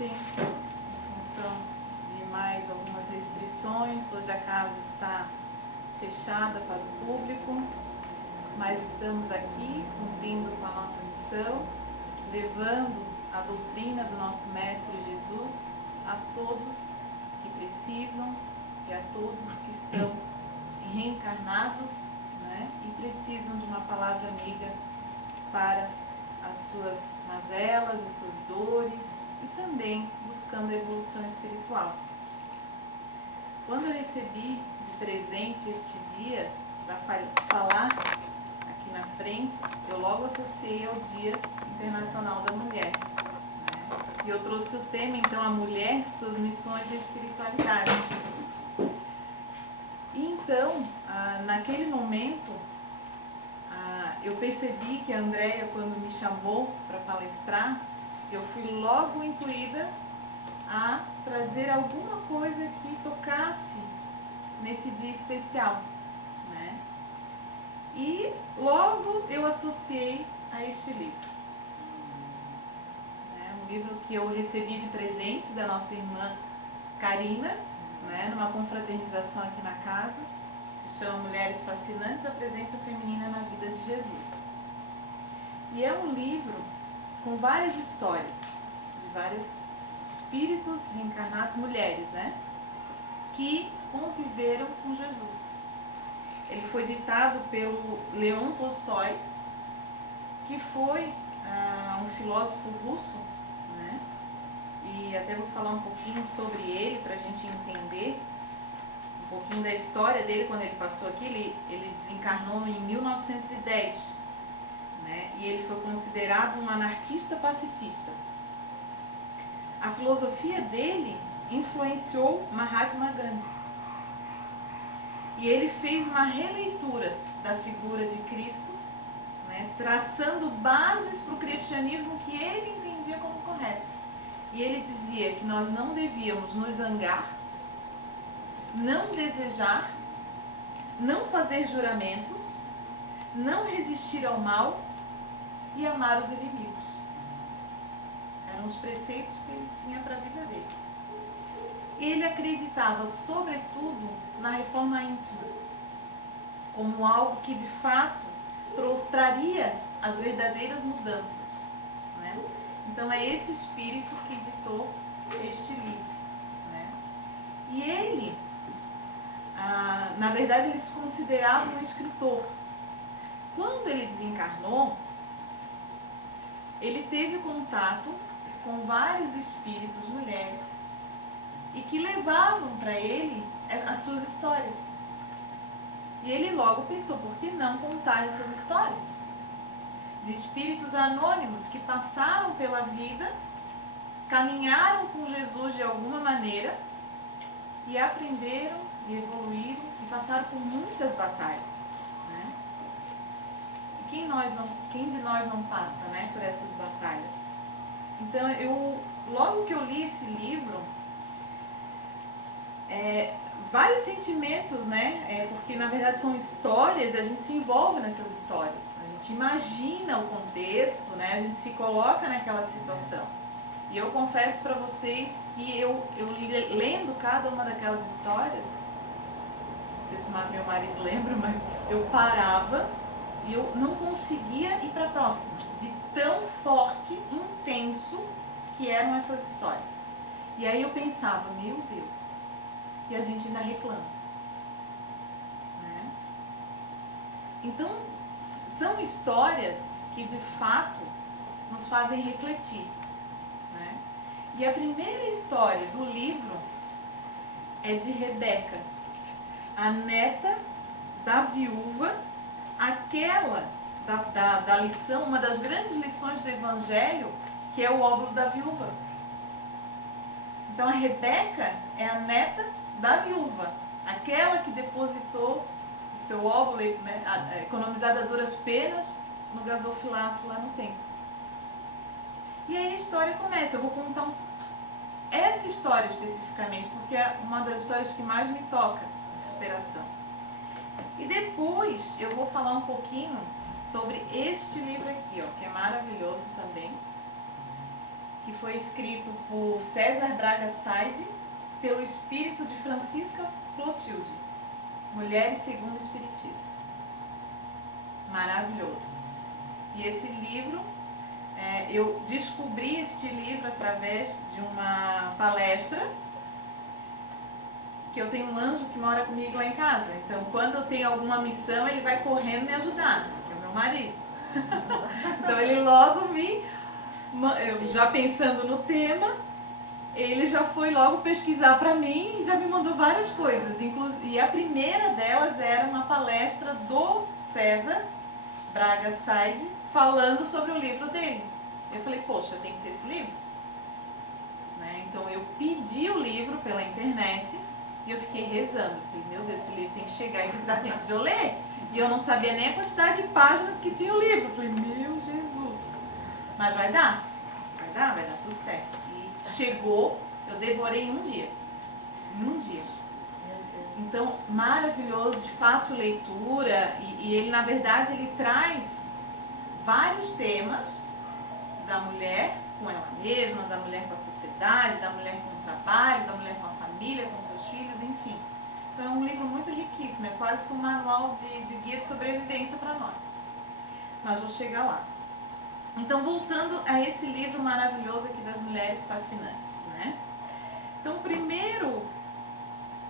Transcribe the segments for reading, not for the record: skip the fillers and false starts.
desistem em função de mais algumas restrições. Hoje a casa está fechada para o público, mas estamos aqui cumprindo com a nossa missão, levando a doutrina do nosso Mestre Jesus a todos que precisam e a todos que estão reencarnados, né, e precisam de uma palavra amiga para as suas mazelas, as suas dores e também buscando a evolução espiritual. Quando eu recebi de presente este dia para falar aqui na frente, eu logo associei ao Dia Internacional da Mulher, né? E eu trouxe o tema, então, a mulher, suas missões e espiritualidade. E então, naquele momento, eu percebi que a Andréia, quando me chamou para palestrar, eu fui logo intuída a trazer alguma coisa que tocasse nesse dia especial, né? E logo eu associei a este livro. Um livro que eu recebi de presente da nossa irmã Karina, né, numa confraternização aqui na casa. Se chama Mulheres Fascinantes, a Presença Feminina na Vida de Jesus. E é um livro com várias histórias, de vários espíritos reencarnados, mulheres, né, que conviveram com Jesus. Ele foi ditado pelo Leon Tolstói, que foi um filósofo russo, né, e até vou falar um pouquinho sobre ele para a gente entender um pouquinho da história dele quando ele passou aqui. Ele desencarnou em 1910, né? E ele foi considerado um anarquista pacifista. A filosofia dele influenciou Mahatma Gandhi. E ele fez uma releitura da figura de Cristo, né? Traçando bases para o cristianismo que ele entendia como correto. E ele dizia que nós não devíamos nos zangar, não desejar, não fazer juramentos, não resistir ao mal e amar os inimigos. Eram os preceitos que ele tinha para a vida dele. Ele acreditava, sobretudo, na reforma íntima, como algo que, de fato, traria as verdadeiras mudanças, né? Então, é esse espírito que ditou este livro, né? E ele, na verdade, ele se considerava um escritor. Quando ele desencarnou, ele teve contato com vários espíritos mulheres e que levavam para ele as suas histórias. E ele logo pensou, por que não contar essas histórias? De espíritos anônimos que passaram pela vida, caminharam com Jesus de alguma maneira e aprenderam e evoluíram e passaram por muitas batalhas, né? E quem de nós não passa, né, por essas batalhas? Então, logo que eu li esse livro, vários sentimentos, né? Porque na verdade são histórias e a gente se envolve nessas histórias. A gente imagina o contexto, né? A gente se coloca naquela situação. E eu confesso para vocês que eu lendo cada uma daquelas histórias, não sei se meu marido lembra, mas eu parava e eu não conseguia ir para a próxima, de tão forte, intenso que eram essas histórias. E aí eu pensava, meu Deus, e a gente ainda reclama, né? Então, são histórias que de fato nos fazem refletir, né? E a primeira história do livro é de Rebeca, a neta da viúva, aquela da lição, uma das grandes lições do Evangelho, que é o óbolo da viúva. Então a Rebeca é a neta da viúva, aquela que depositou o seu óbolo, né, economizado a duras penas, no gasofilaço lá no templo. E aí a história começa. Eu vou contar essa história especificamente, porque é uma das histórias que mais me toca de superação. E depois eu vou falar um pouquinho sobre este livro aqui, ó, que é maravilhoso também, que foi escrito por César Braga Said, pelo espírito de Francisca Clotilde, Mulheres segundo o Espiritismo. Maravilhoso. E esse livro, eu descobri este livro através de uma palestra, que eu tenho um anjo que mora comigo lá em casa. Então, quando eu tenho alguma missão, ele vai correndo me ajudar, que é o meu marido. Então, ele logo eu já pensando no tema, ele já foi logo pesquisar para mim e já me mandou várias coisas. E a primeira delas era uma palestra do César Braga Said, falando sobre o livro dele. Eu falei, poxa, eu tenho que ter esse livro. Né? Então, eu pedi o livro pela internet. E eu fiquei rezando, falei, meu Deus, esse livro tem que chegar e tem que dar tempo de eu ler. E eu não sabia nem a quantidade de páginas que tinha o livro. Eu falei, meu Jesus. Mas vai dar tudo certo. E chegou, eu devorei em um dia. Em um dia. Então, maravilhoso, de fácil leitura. E ele, na verdade, ele traz vários temas da mulher com ela mesma, da mulher com a sociedade, da mulher com o trabalho, da mulher com a família, com seus filhos, enfim. Então é um livro muito riquíssimo, é quase que um manual de guia de sobrevivência para nós. Mas vou chegar lá. Então, voltando a esse livro maravilhoso aqui das Mulheres Fascinantes, né? Então, a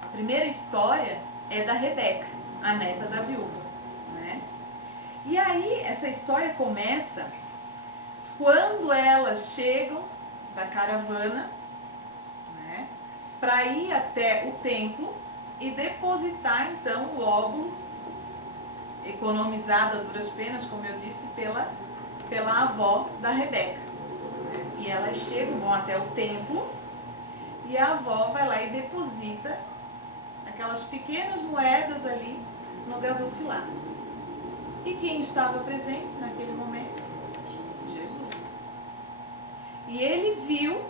primeira história é da Rebeca, a neta da viúva, né? E aí, essa história começa quando elas chegam da caravana, né, para ir até o templo e depositar então o óbolo, economizado a duras penas, como eu disse, pela avó da Rebeca. E elas chegam, vão até o templo e a avó vai lá e deposita aquelas pequenas moedas ali no gasofilaço. E quem estava presente naquele momento? Jesus. E ele viu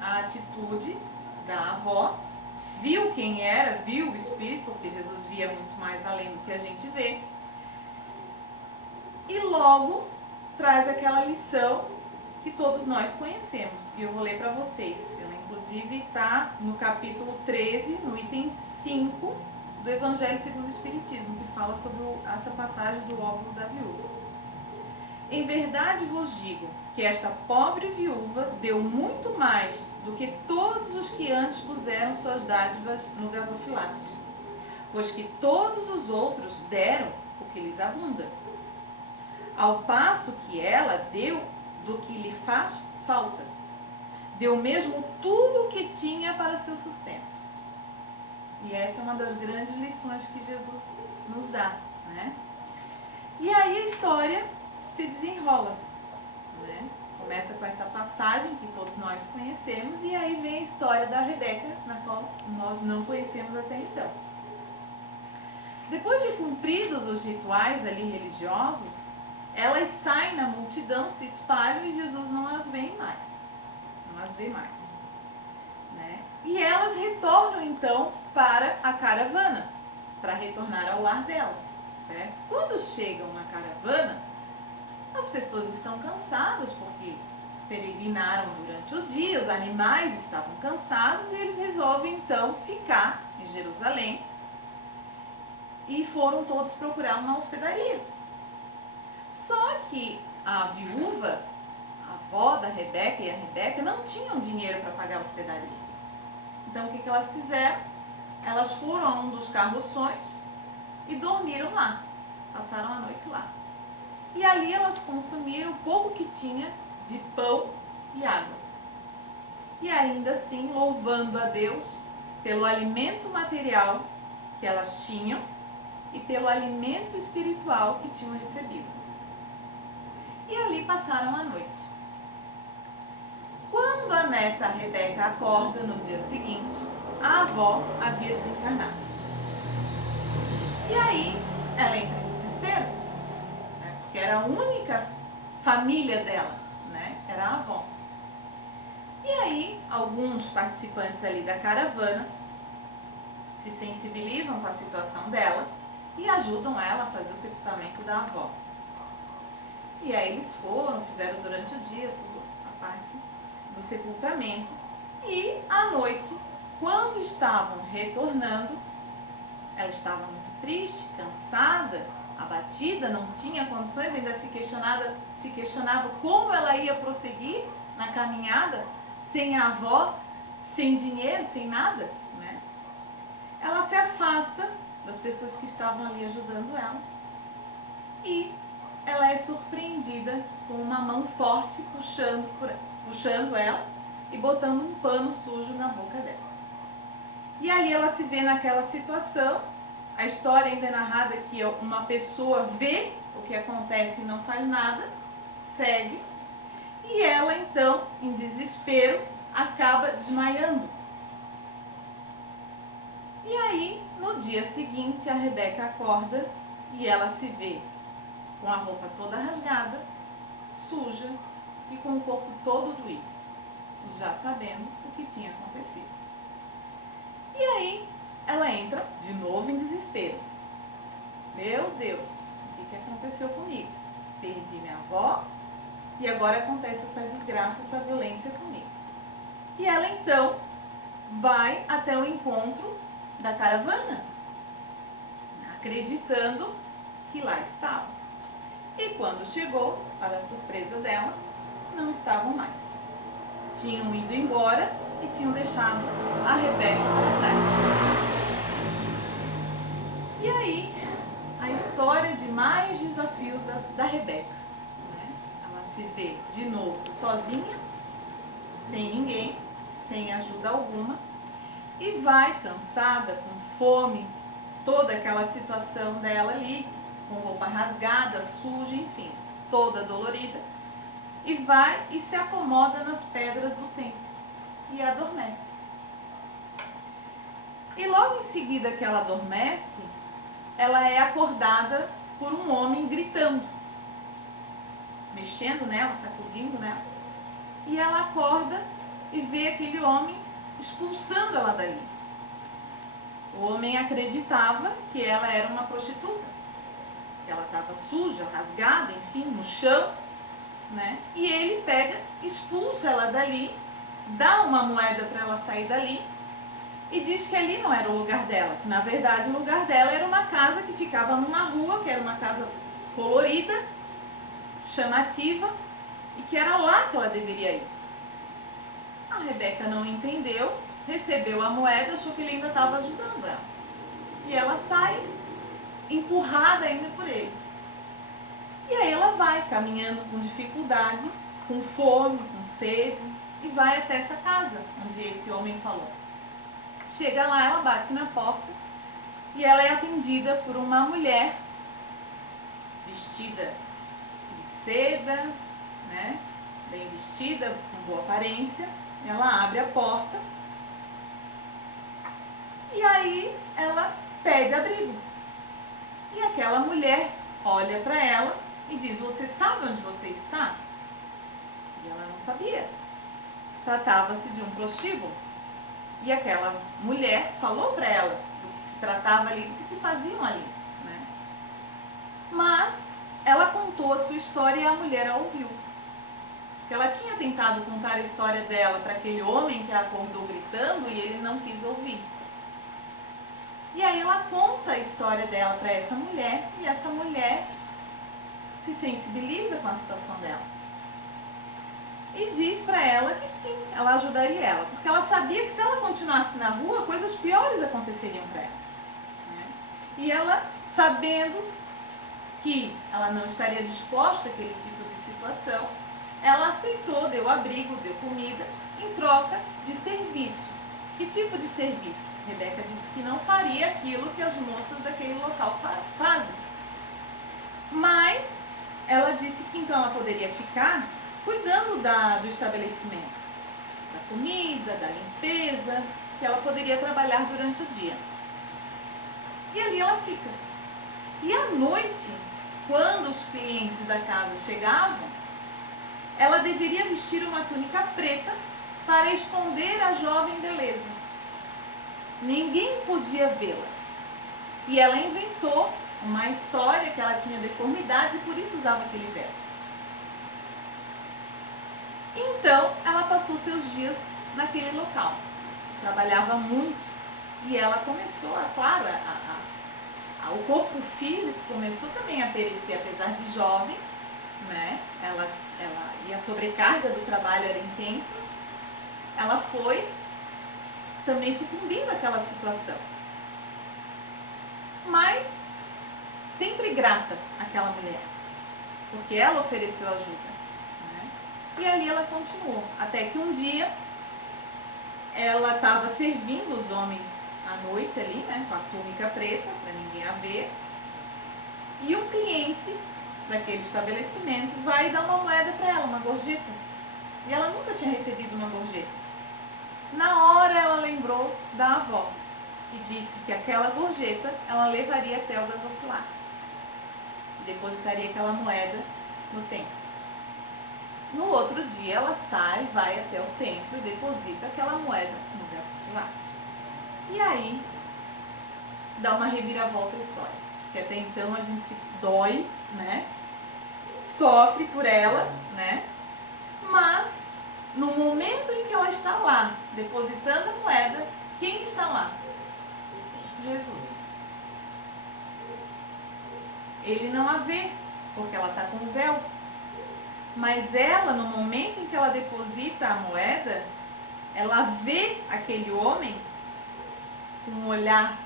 a atitude da avó, viu quem era, viu o Espírito, porque Jesus via muito mais além do que a gente vê, e logo traz aquela lição que todos nós conhecemos. E eu vou ler para vocês. Ela inclusive está no capítulo 13, no item 5 do Evangelho segundo o Espiritismo, que fala sobre essa passagem do óbolo da viúva. Em verdade vos digo que esta pobre viúva deu muito mais do que todos os que antes puseram suas dádivas no gasofilaço, pois que todos os outros deram o que lhes abunda, ao passo que ela deu do que lhe faz falta. Deu mesmo tudo o que tinha para seu sustento. E essa é uma das grandes lições que Jesus nos dá, né? E aí a história se desenrola, né? Começa com essa passagem que todos nós conhecemos e aí vem a história da Rebeca, na qual nós não conhecemos até então. Depois de cumpridos os rituais ali religiosos, elas saem na multidão, se espalham e Jesus não as vê mais. Não as vê mais. Né? E elas retornam então para a caravana, para retornar ao lar delas. Certo? Quando chegam na caravana, as pessoas estão cansadas porque peregrinaram durante o dia, os animais estavam cansados e eles resolvem então ficar em Jerusalém e foram todos procurar uma hospedaria. Só que a viúva, a avó da Rebeca e a Rebeca não tinham dinheiro para pagar a hospedaria. Então o que elas fizeram? Elas foram a um dos carroções e dormiram lá, passaram a noite lá. E ali elas consumiram o pouco que tinha de pão e água. E ainda assim louvando a Deus pelo alimento material que elas tinham e pelo alimento espiritual que tinham recebido. E ali passaram a noite. Quando a neta Rebeca acorda no dia seguinte, a avó havia desencarnado. E aí ela entra em desespero, né? Porque era a única família dela, né? Era a avó. E aí alguns participantes ali da caravana se sensibilizam com a situação dela e ajudam ela a fazer o sepultamento da avó. E aí eles foram, fizeram durante o dia tudo, a parte do sepultamento e à noite, quando estavam retornando, ela estava muito triste, cansada, abatida, não tinha condições, ainda se questionava como ela ia prosseguir na caminhada, sem a avó, sem dinheiro, sem nada, né? Ela se afasta das pessoas que estavam ali ajudando ela e ela é surpreendida com uma mão forte puxando ela e botando um pano sujo na boca dela. E ali ela se vê naquela situação. A história ainda é narrada que uma pessoa vê o que acontece e não faz nada, segue, e ela então, em desespero, acaba desmaiando. E aí, no dia seguinte, a Rebeca acorda e ela se vê com a roupa toda rasgada, suja e com o corpo todo doído, já sabendo o que tinha acontecido. E aí, ela entra de novo em desespero. Meu Deus, o que aconteceu comigo? Perdi minha avó e agora acontece essa desgraça, essa violência comigo. E ela então vai até o encontro da caravana, acreditando que lá estava. E quando chegou, para a surpresa dela, não estavam mais. Tinham ido embora e tinham deixado a Rebeca para trás. E aí, a história de mais desafios da Rebeca, né? Ela se vê de novo sozinha, sem ninguém, sem ajuda alguma, e vai cansada, com fome, toda aquela situação dela ali, com roupa rasgada, suja, enfim, toda dolorida, e vai e se acomoda nas pedras do templo e adormece. E logo em seguida que ela adormece, ela é acordada por um homem gritando, mexendo nela, sacudindo nela, e ela acorda e vê aquele homem expulsando ela dali. O homem acreditava que ela era uma prostituta, que ela estava suja, rasgada, enfim, no chão, né? E ele pega, expulsa ela dali, dá uma moeda para ela sair dali e diz que ali não era o lugar dela, que na verdade o lugar dela era uma casa que ficava numa rua, que era uma casa colorida, chamativa, e que era lá que ela deveria ir. A Rebeca não entendeu, recebeu a moeda, achou que ele ainda estava ajudando ela. E ela sai empurrada ainda por ele. E aí ela vai caminhando com dificuldade, com fome, com sede, e vai até essa casa onde esse homem falou. Chega lá, ela bate na porta e ela é atendida por uma mulher vestida de seda, né? Bem vestida, com boa aparência. Ela abre a porta e aí ela pede abrigo. E aquela mulher olha para ela e diz: você sabe onde você está? E ela não sabia. Tratava-se de um prostíbulo. E aquela mulher falou para ela do que se tratava ali, do que se faziam ali, né? Mas ela contou a sua história e a mulher a ouviu. Porque ela tinha tentado contar a história dela para aquele homem que a acordou gritando e ele não quis ouvir. E aí ela conta a história dela para essa mulher e essa mulher se sensibiliza com a situação dela. E diz para ela que sim, ela ajudaria ela, porque ela sabia que se ela continuasse na rua, coisas piores aconteceriam para ela, né? E ela, sabendo que ela não estaria disposta àquele tipo de situação, ela aceitou, deu abrigo, deu comida, em troca de serviço. Que tipo de serviço? Rebeca disse que não faria aquilo que as moças daquele local fazem. Mas ela disse que então ela poderia ficar cuidando do estabelecimento, da comida, da limpeza, que ela poderia trabalhar durante o dia. E ali ela fica. E à noite, quando os clientes da casa chegavam, ela deveria vestir uma túnica preta para esconder a jovem beleza. Ninguém podia vê-la. E ela inventou uma história que ela tinha deformidades e por isso usava aquele véu. Então, ela passou seus dias naquele local. Trabalhava muito e ela começou, claro, o corpo físico começou também a perecer, apesar de jovem, né? E a sobrecarga do trabalho era intensa. Ela foi também sucumbindo àquela situação. Mas sempre grata àquela mulher, porque ela ofereceu ajuda, né? E ali ela continuou, até que um dia ela estava servindo os homens à noite ali, né, com a túnica preta, para ninguém a ver, e um cliente daquele estabelecimento vai dar uma moeda para ela, uma gorjeta, e ela nunca tinha recebido uma gorjeta. Na hora ela lembrou da avó e disse que aquela gorjeta ela levaria até o gasofilácio e depositaria aquela moeda no templo. No outro dia ela sai, vai até o templo e deposita aquela moeda no gasofilácio. E aí dá uma reviravolta à história, porque até então a gente se dói, né? Sofre por ela, né? Mas no momento em que ela está lá depositando a moeda, quem está lá? Jesus. Ele não a vê, porque ela está com o véu. Mas ela, no momento em que ela deposita a moeda, ela vê aquele homem com um olhar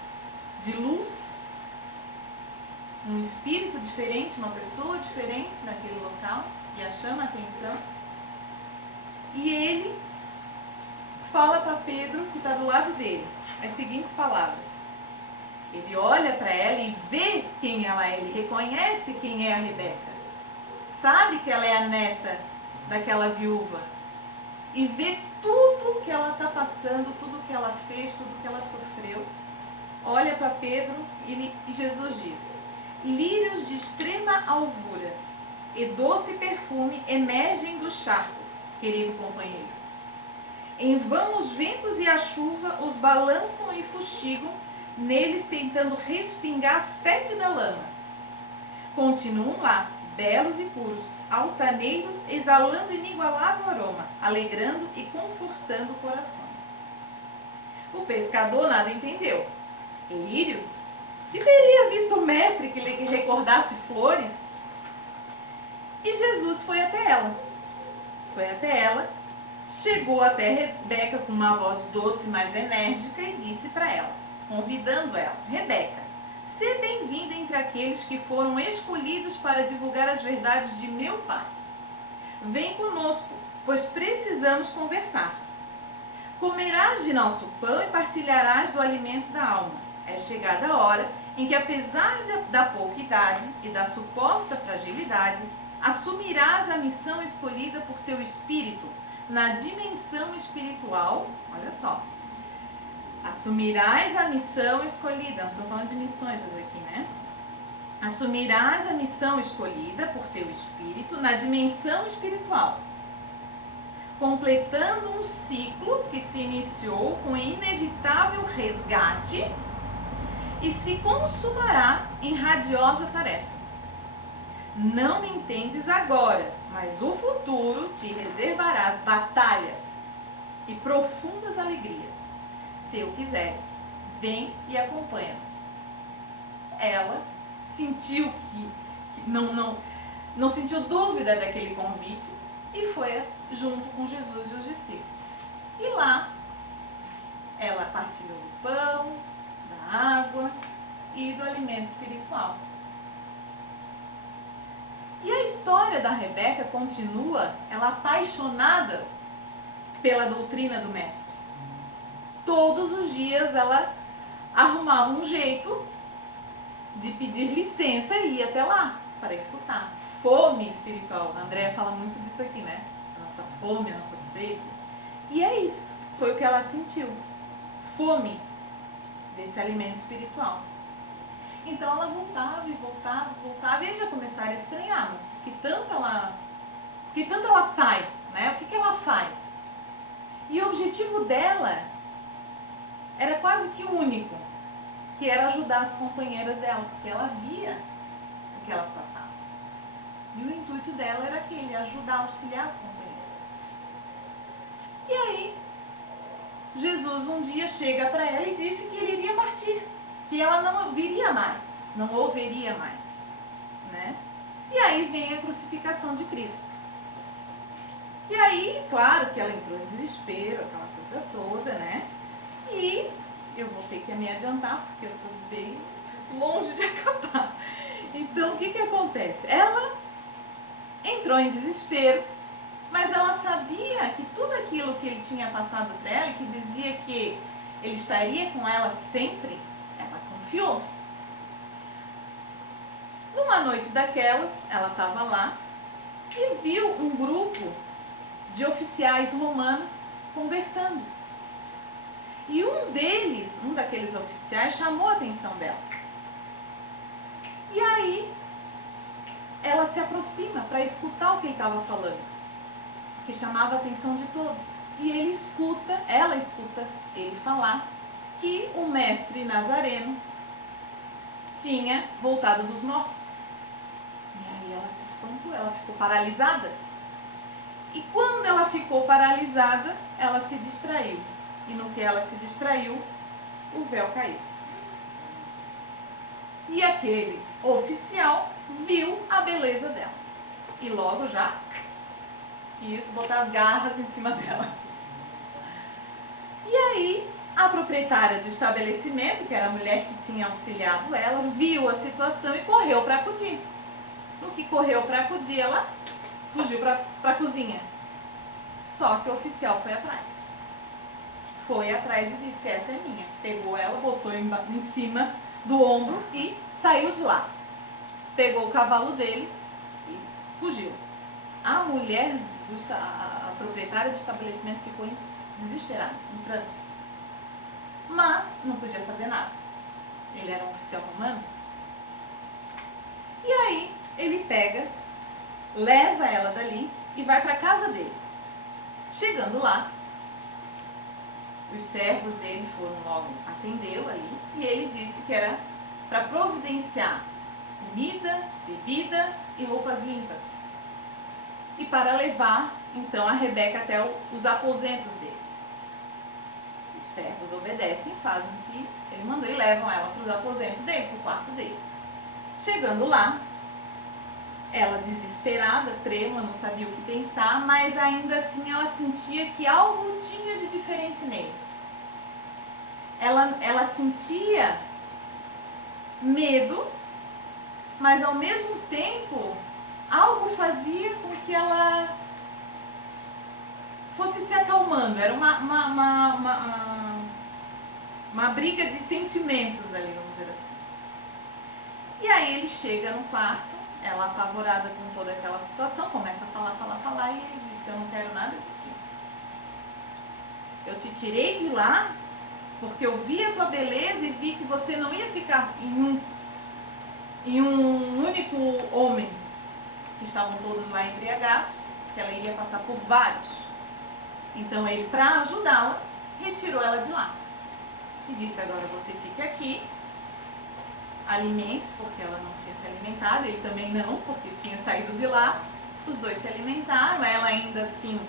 de luz, um espírito diferente, uma pessoa diferente naquele local, e a chama a atenção. E ele fala para Pedro, que está do lado dele, as seguintes palavras. Ele olha para ela e vê quem ela é, ele reconhece quem é a Rebeca. Sabe que ela é a neta daquela viúva. E vê tudo que ela está passando, tudo que ela fez, tudo que ela sofreu. Olha para Pedro e Jesus diz: lírios de extrema alvura e doce perfume emergem dos charcos, querido companheiro. Em vão os ventos e a chuva os balançam e fustigam, neles tentando respingar a fétida lama. Continuam lá, belos e puros, altaneiros, exalando inigualável aroma, alegrando e confortando corações. O pescador nada entendeu. Lírios? Que teria visto o mestre que lhe recordasse flores? E Jesus foi até ela. Chegou até Rebeca com uma voz doce, mais enérgica, e disse para ela, convidando ela: Rebeca, seja bem-vinda entre aqueles que foram escolhidos para divulgar as verdades de meu Pai. Vem conosco, pois precisamos conversar. Comerás de nosso pão e partilharás do alimento da alma. É chegada a hora em que, apesar da pouca idade e da suposta fragilidade, assumirás a missão escolhida por teu espírito na dimensão espiritual. Olha só. Assumirás a missão escolhida. Nós estamos falando de missões aqui, né? Assumirás a missão escolhida por teu espírito na dimensão espiritual, completando um ciclo que se iniciou com inevitável resgate e se consumará em radiosa tarefa. Não me entendes agora, mas o futuro te reservarás batalhas e profundas alegrias. Se o quiseres, vem e acompanha-nos. Ela sentiu que não sentiu dúvida daquele convite e foi junto com Jesus e os discípulos. E lá, ela partilhou do pão, da água e do alimento espiritual. E a história da Rebeca continua, ela apaixonada pela doutrina do mestre. Todos os dias ela arrumava um jeito de pedir licença e ir até lá para escutar. Fome espiritual. A Andréa fala muito disso aqui, né? A nossa fome, a nossa sede. E é isso. Foi o que ela sentiu. Fome desse alimento espiritual. Então ela voltava e voltava, voltava. E aí já começaram a estranhar, mas por que tanto ela sai? Né? O que ela faz? E o objetivo dela era quase que único, que era ajudar as companheiras dela, porque ela via o que elas passavam. E o intuito dela era aquele, ajudar, auxiliar as companheiras. E aí, Jesus um dia chega para ela e disse que ele iria partir, que ela não viria mais, não o veria mais, né? E aí vem a crucificação de Cristo. E aí, claro que ela entrou em desespero, aquela coisa toda, né? E eu vou ter que me adiantar, porque eu estou bem longe de acabar. Então, o que acontece? Ela entrou em desespero, mas ela sabia que tudo aquilo que ele tinha passado para ela, que dizia que ele estaria com ela sempre, ela confiou. Numa noite daquelas, ela estava lá e viu um grupo de oficiais romanos conversando. E um daqueles oficiais chamou a atenção dela. E aí, ela se aproxima para escutar o que ele estava falando, que chamava a atenção de todos. E ela escuta ele falar que o mestre Nazareno tinha voltado dos mortos. E aí ela se espantou, ela ficou paralisada. E quando ela ficou paralisada, ela se distraiu. E no que ela se distraiu, o véu caiu. E aquele oficial viu a beleza dela. E logo já quis botar as garras em cima dela. E aí, a proprietária do estabelecimento, que era a mulher que tinha auxiliado ela, viu a situação e correu para acudir. No que correu para acudir, ela fugiu para a cozinha. Só que o oficial foi atrás. Foi atrás e disse, essa é minha. Pegou ela, botou em cima do ombro e saiu de lá. Pegou o cavalo dele e fugiu. A mulher, a proprietária do estabelecimento ficou desesperada, em prantos. Mas não podia fazer nada. Ele era um oficial romano. E aí ele pega, leva ela dali e vai para a casa dele. Chegando lá, os servos dele foram logo atendê-lo ali e ele disse que era para providenciar comida, bebida e roupas limpas. E para levar, então, a Rebeca até os aposentos dele. Os servos obedecem, fazem o que ele mandou e levam ela para os aposentos dele, para o quarto dele. Chegando lá, ela desesperada, trêmula, não sabia o que pensar, mas ainda assim ela sentia que algo tinha de diferente nele. Ela sentia medo, mas ao mesmo tempo algo fazia com que ela fosse se acalmando. Era uma briga de sentimentos ali, vamos dizer assim. E aí ele chega no quarto, ela apavorada com toda aquela situação, começa a falar, e ele disse, eu não quero nada de ti. Eu te tirei de lá porque eu vi a tua beleza e vi que você não ia ficar em um único homem, que estavam todos lá embriagados, que ela iria passar por vários. Então ele, para ajudá-la, retirou ela de lá. E disse, agora você fica aqui, alimente-se, porque ela não tinha se alimentado, ele também não, porque tinha saído de lá. Os dois se alimentaram, ela ainda assim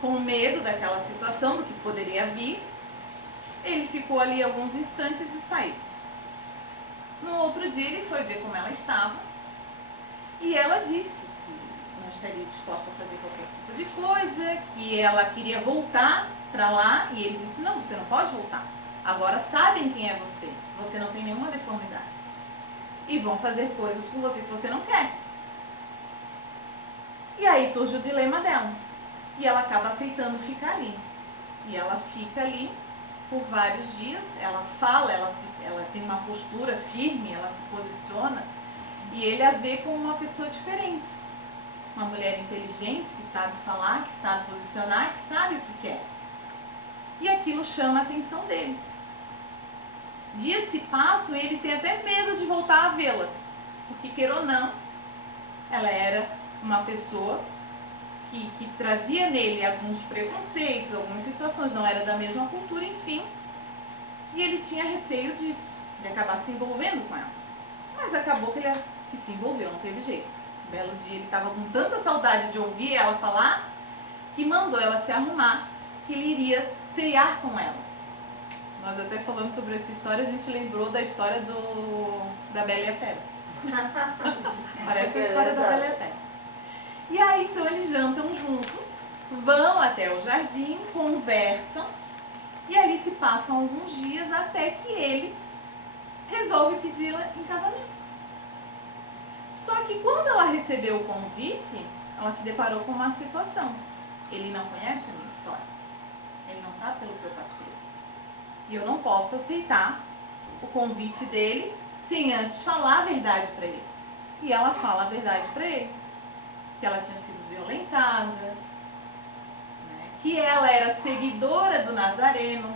com medo daquela situação, do que poderia vir. Ele ficou ali alguns instantes e saiu. No outro dia ele foi ver como ela estava e ela disse que não estaria disposta a fazer qualquer tipo de coisa, que ela queria voltar para lá, e ele disse, não, você não pode voltar. Agora sabem quem é você, você não tem nenhuma deformidade. E vão fazer coisas com você que você não quer. E aí surge o dilema dela. E ela acaba aceitando ficar ali. E ela fica ali por vários dias, ela fala, ela tem uma postura firme, ela se posiciona, e ele a vê como uma pessoa diferente. Uma mulher inteligente, que sabe falar, que sabe posicionar, que sabe o que quer. E aquilo chama a atenção dele. Dias se passam e ele tem até medo de voltar a vê-la, porque, queira ou não, ela era uma pessoa que trazia nele alguns preconceitos, algumas situações, não era da mesma cultura, enfim. E ele tinha receio disso, de acabar se envolvendo com ela. Mas acabou que se envolveu, não teve jeito. Um belo dia ele estava com tanta saudade de ouvir ela falar, que mandou ela se arrumar que ele iria ceiar com ela. Nós até falando sobre essa história, a gente lembrou da história da Bela e a Fera. Parece a história da Bela e a Fera. E aí então eles jantam juntos, vão até o jardim, conversam, e ali se passam alguns dias até que ele resolve pedi-la em casamento. Só que quando ela recebeu o convite, ela se deparou com uma situação. Ele não conhece a minha história. Ele não sabe pelo que eu passei. E eu não posso aceitar o convite dele sem antes falar a verdade para ele. E ela fala a verdade para ele. Que ela tinha sido violentada, né? Que ela era seguidora do Nazareno.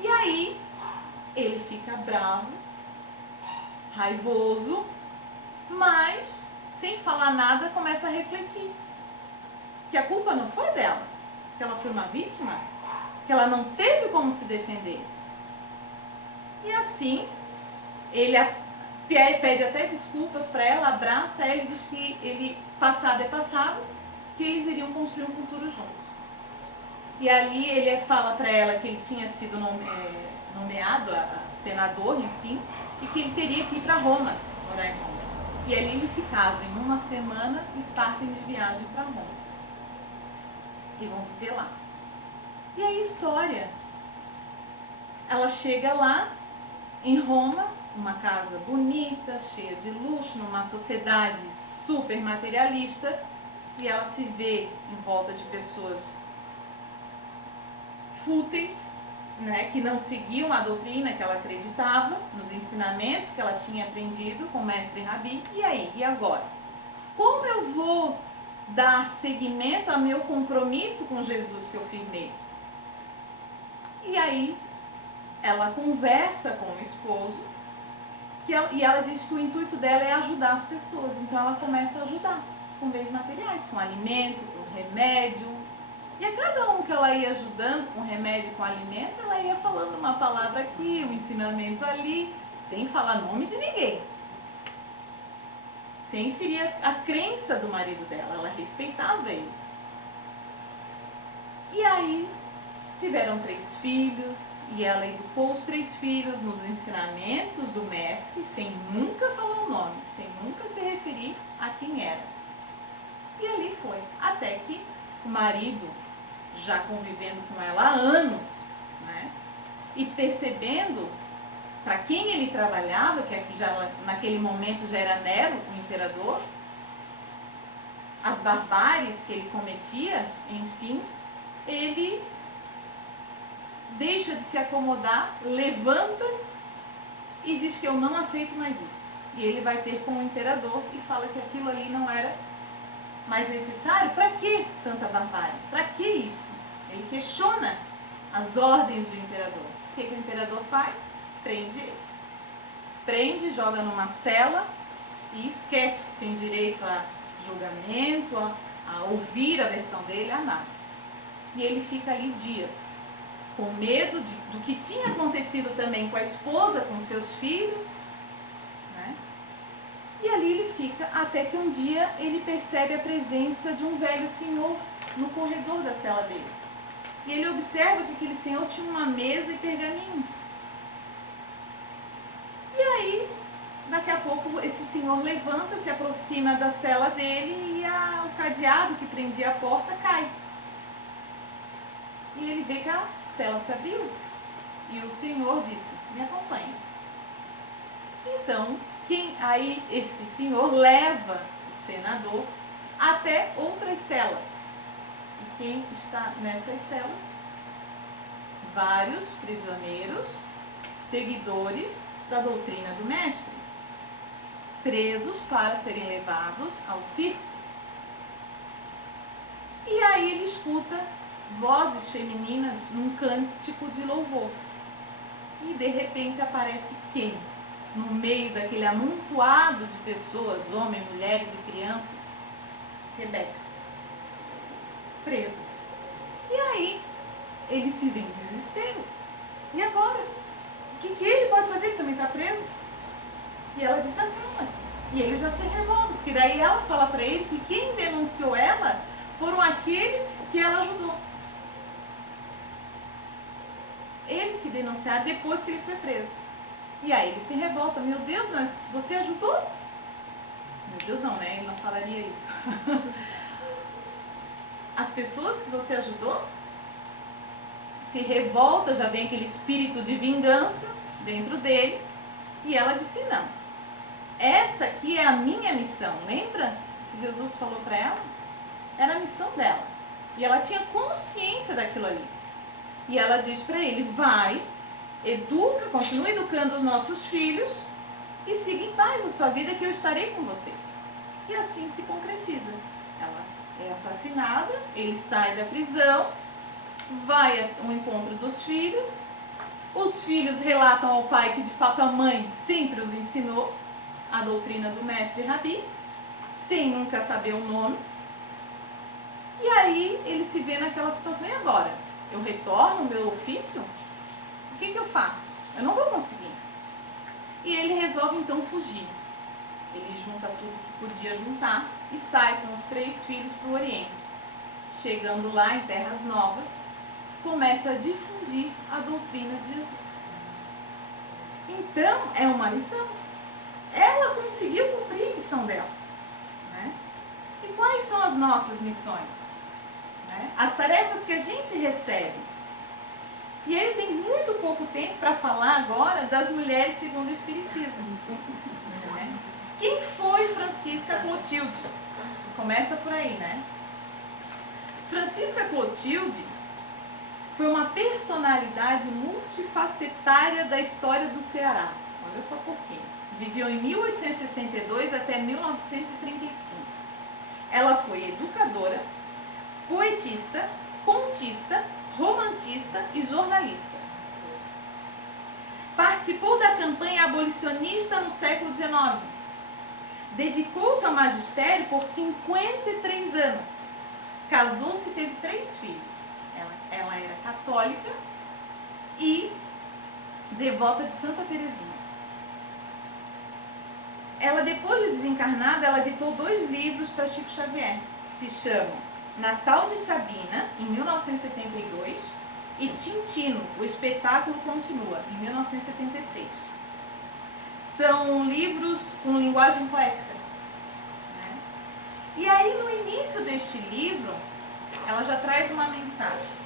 E aí ele fica bravo, raivoso, mas sem falar nada começa a refletir. Que a culpa não foi dela, que ela foi uma vítima, que ela não teve como se defender. E assim, ele pede até desculpas para ela, abraça ela e diz que ele, passado é passado, que eles iriam construir um futuro juntos. E ali ele fala para ela que ele tinha sido nomeado a senador, enfim, e que ele teria que ir para Roma, morar em Roma. E ali eles se casam em uma semana e partem de viagem para Roma. E vão viver lá. E aí a história, ela chega lá em Roma, uma casa bonita, cheia de luxo, numa sociedade super materialista, e ela se vê em volta de pessoas fúteis, né, que não seguiam a doutrina que ela acreditava, nos ensinamentos que ela tinha aprendido com o mestre Rabi. E aí, e agora? Como eu vou dar seguimento ao meu compromisso com Jesus que eu firmei? E aí, ela conversa com o esposo, e ela diz que o intuito dela é ajudar as pessoas. Então ela começa a ajudar com bens materiais, com alimento, com remédio. E a cada um que ela ia ajudando com remédio, com alimento, ela ia falando uma palavra aqui, um ensinamento ali, sem falar nome de ninguém. Sem ferir a crença do marido dela, ela respeitava ele. E aí tiveram 3 filhos, e ela educou os 3 filhos nos ensinamentos do mestre, sem nunca falar o nome, sem nunca se referir a quem era. E ali foi, até que o marido, já convivendo com ela há anos, né, e percebendo para quem ele trabalhava, que aqui já, naquele momento já era Nero, o imperador, as barbáries que ele cometia, enfim, ele deixa de se acomodar, levanta e diz que eu não aceito mais isso. E ele vai ter com o imperador e fala que aquilo ali não era mais necessário. Para que tanta barbárie? Para que isso? Ele questiona as ordens do imperador. O que o imperador faz? Prende ele. Prende, joga numa cela e esquece, sem direito a julgamento, a ouvir a versão dele, a nada. E ele fica ali dias, com medo do que tinha acontecido também com a esposa, com seus filhos, né? E ali ele fica até que um dia ele percebe a presença de um velho senhor no corredor da cela dele. E ele observa que aquele senhor tinha uma mesa e pergaminhos. E aí, daqui a pouco, esse senhor levanta, se aproxima da cela dele e o cadeado que prendia a porta cai. E ele vê que a cela se abriu. E o senhor disse, me acompanhe. Então, aí esse senhor leva o senador até outras celas. E quem está nessas celas? Vários prisioneiros, seguidores da doutrina do mestre, presos para serem levados ao circo. E aí ele escuta vozes femininas num cântico de louvor. E de repente aparece quem? No meio daquele amontoado de pessoas, homens, mulheres e crianças? Rebeca, presa. E aí ele se vê em desespero. E agora? O que ele pode fazer? Ele também está preso. E ela diz, acalma-te. E ele já se revolta, porque daí ela fala para ele que quem denunciou ela foram aqueles que ela ajudou. Eles que denunciaram depois que ele foi preso. E aí ele se revolta. Meu Deus, mas você ajudou? Meu Deus não, né? Ele não falaria isso. As pessoas que você ajudou se revolta, já vem aquele espírito de vingança dentro dele. E ela disse não. Essa aqui é a minha missão. Lembra que Jesus falou para ela? Era a missão dela. E ela tinha consciência daquilo ali. E ela diz para ele, vai, educa, continue educando os nossos filhos e siga em paz a sua vida que eu estarei com vocês. E assim se concretiza. Ela é assassinada, ele sai da prisão, vai ao encontro dos filhos, os filhos relatam ao pai que de fato a mãe sempre os ensinou a doutrina do mestre Rabi, sem nunca saber o nome. E aí ele se vê naquela situação, e agora? Eu retorno o meu ofício? O que eu faço? Eu não vou conseguir. E ele resolve então fugir. Ele junta tudo que podia juntar e sai com os 3 filhos para o Oriente. Chegando lá em Terras Novas, começa a difundir a doutrina de Jesus. Então, é uma missão. Ela conseguiu cumprir a missão dela. Né? E quais são as nossas missões? As tarefas que a gente recebe. E ele tem muito pouco tempo para falar agora das mulheres segundo o Espiritismo. Quem foi Francisca Clotilde? Começa por aí, né? Francisca Clotilde foi uma personalidade multifacetária da história do Ceará. Olha só um pouquinho. Viveu em 1862 até 1935. Ela foi educadora, poetista, contista, romantista e jornalista. Participou da campanha abolicionista no século XIX. Dedicou-se ao magistério por 53 anos. Casou-se e teve 3 filhos. Ela era católica e devota de Santa Teresinha. Ela, depois de desencarnada, ela ditou 2 livros para Chico Xavier. Se chamam Natal de Sabina, em 1972, e Tintino, o espetáculo continua, em 1976. São livros com linguagem poética. Né? E aí, no início deste livro, ela já traz uma mensagem.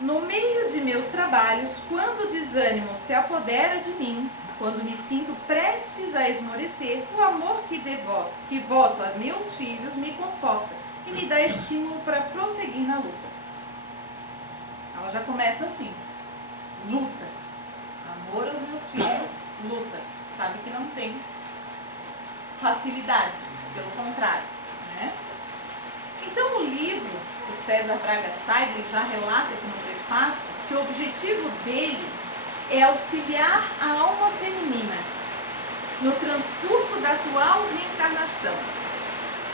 No meio de meus trabalhos, quando o desânimo se apodera de mim, quando me sinto prestes a esmorecer, o amor que voto a meus filhos me conforta e me dá estímulo para prosseguir na luta. Ela já começa assim, luta. Amor aos meus filhos, luta. Sabe que não tem facilidades, pelo contrário. Né? Então o livro, o César Braga Sayegh, ele já relata aqui no prefácio que o objetivo dele é auxiliar a alma feminina no transcurso da atual reencarnação.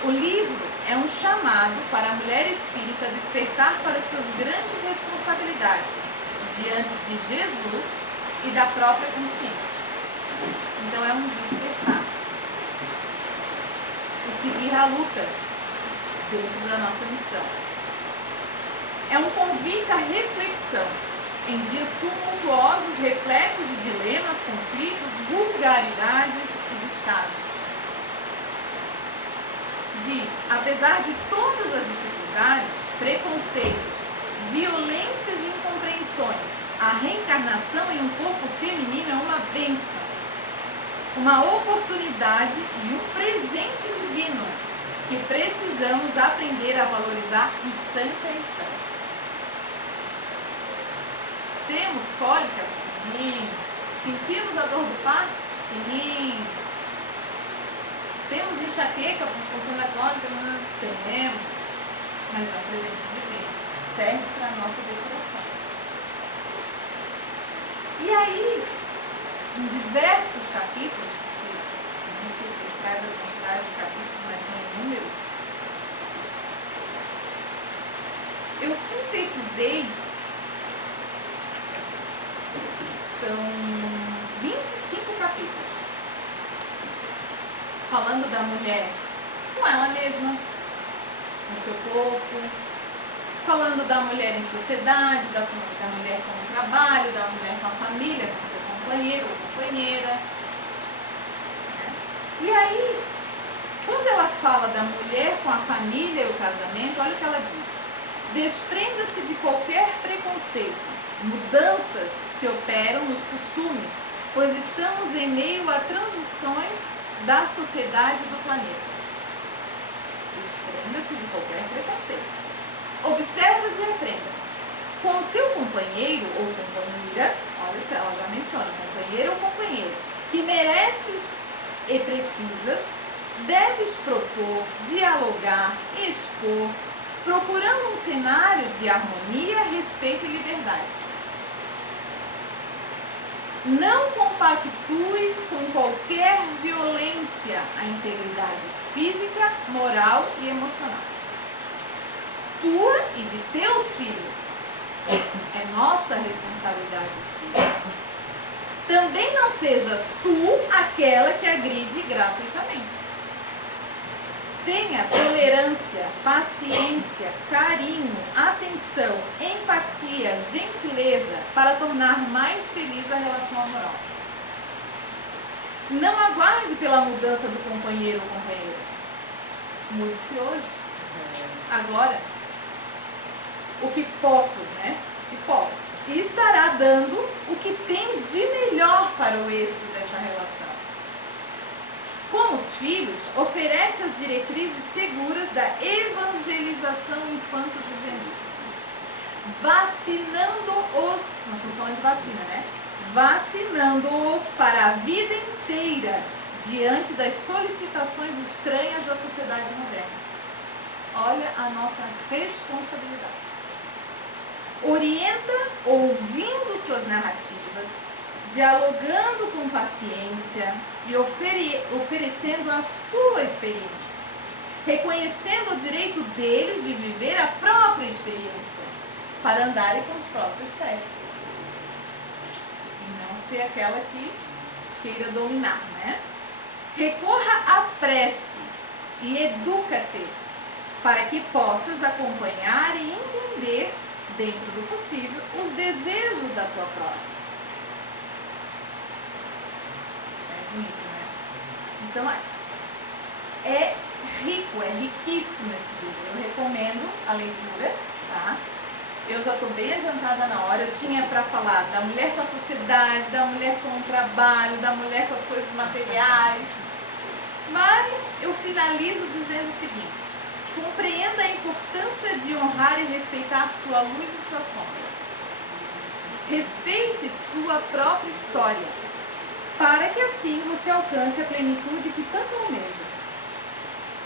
O livro é um chamado para a mulher espírita despertar para suas grandes responsabilidades diante de Jesus e da própria consciência. Então é um despertar. E seguir a luta dentro da nossa missão. É um convite à reflexão em dias tumultuosos, repletos de dilemas, conflitos, vulgaridades e descasos. Diz, apesar de todas as dificuldades, preconceitos, violências e incompreensões, a reencarnação em um corpo feminino é uma bênção, uma oportunidade e um presente divino que precisamos aprender a valorizar instante a instante. Temos cólica? Sim. Sentimos a dor do parto? Sim. Temos enxaqueca por função da cólica? Não. Temos. Mas é um presente divino. Serve para a nossa depuração. E aí, em diversos capítulos, porque não sei se ele traz a quantidade de capítulos, mas são inúmeros, eu sintetizei. São 25 capítulos, falando da mulher com ela mesma, com o seu corpo, falando da mulher em sociedade, da mulher com o trabalho, da mulher com a família, com seu companheiro ou companheira. E aí, quando ela fala da mulher com a família e o casamento, olha o que ela diz. Desprenda-se de qualquer preconceito. Mudanças se operam nos costumes, pois estamos em meio a transições da sociedade e do planeta. Desprenda-se de qualquer preconceito. Observa-se e aprenda. Com o seu companheiro ou companheira, olha, ela já menciona, companheiro ou companheira, que mereces e precisas, deves propor, dialogar, expor, procurando um cenário de harmonia, respeito e liberdade. Não compactues com qualquer violência à integridade física, moral e emocional. Tua e de teus filhos. É nossa responsabilidade os filhos. Também não sejas tu aquela que agride gratuitamente. Tenha tolerância, paciência, carinho, atenção, empatia, gentileza para tornar mais feliz a relação amorosa. Não aguarde pela mudança do companheiro ou companheira. Mude-se hoje, agora, o que possas, né? O que possas. E estará dando o que tens de melhor para o êxito dessa relação. Com os filhos, oferece as diretrizes seguras da evangelização infanto-juvenil. Vacinando-os, nós estamos falando de vacina, né? Vacinando-os para a vida inteira, diante das solicitações estranhas da sociedade moderna. Olha a nossa responsabilidade. Orienta ouvindo suas narrativas, dialogando com paciência e oferecendo a sua experiência, reconhecendo o direito deles de viver a própria experiência, para andarem com os próprios pés. E não ser aquela que queira dominar, né? Recorra à prece e educa-te, para que possas acompanhar e entender, dentro do possível, os desejos da tua própria. Bonito, né? Então, é rico, é riquíssimo esse livro. Eu recomendo a leitura, tá? Eu já estou bem adiantada na hora. Eu tinha para falar da mulher com a sociedade, da mulher com o trabalho, da mulher com as coisas materiais. Mas eu finalizo dizendo o seguinte: compreenda a importância de honrar e respeitar sua luz e sua sombra. Respeite sua própria história, para que assim você alcance a plenitude que tanto almeja.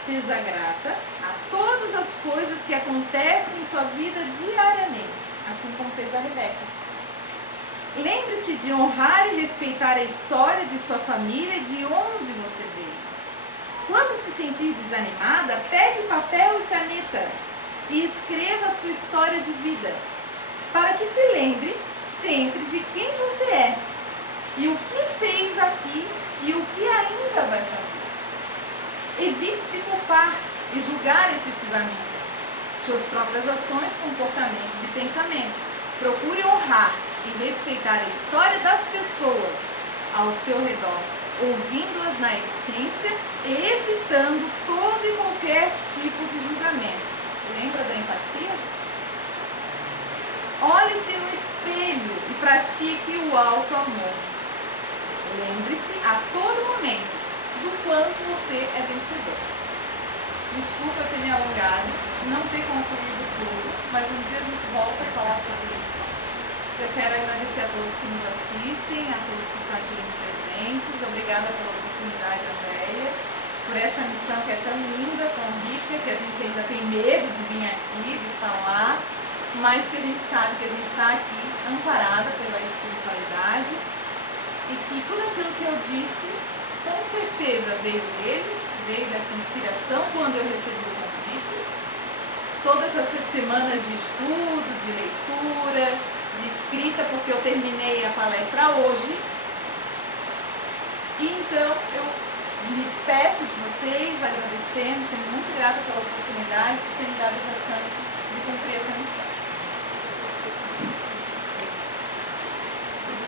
Seja grata a todas as coisas que acontecem em sua vida diariamente, assim como fez a Rebeca. Lembre-se de honrar e respeitar a história de sua família e de onde você veio. Quando se sentir desanimada, pegue papel e caneta e escreva a sua história de vida, para que se lembre sempre de quem você é, e o que fez aqui e o que ainda vai fazer. Evite se culpar e julgar excessivamente suas próprias ações, comportamentos e pensamentos. Procure honrar e respeitar a história das pessoas ao seu redor, ouvindo-as na essência e evitando todo e qualquer tipo de julgamento. Lembra da empatia? Olhe-se no espelho e pratique o alto amor. Lembre-se a todo momento do quanto você é vencedor. Desculpa eu ter me alongado, não ter concluído tudo, mas um dia a gente volta a falar sobre isso. Eu quero agradecer a todos que nos assistem, a todos que estão aqui presentes. Obrigada pela oportunidade, Andréia, por essa missão que é tão linda, tão rica, que a gente ainda tem medo de vir aqui, de falar, mas que a gente sabe que a gente está aqui amparada pela espiritualidade. E que tudo aquilo que eu disse, com certeza veio deles, veio dessa inspiração quando eu recebi o convite. Todas essas semanas de estudo, de leitura, de escrita, porque eu terminei a palestra hoje. E então eu me despeço de vocês, agradecendo, sendo muito grata pela oportunidade.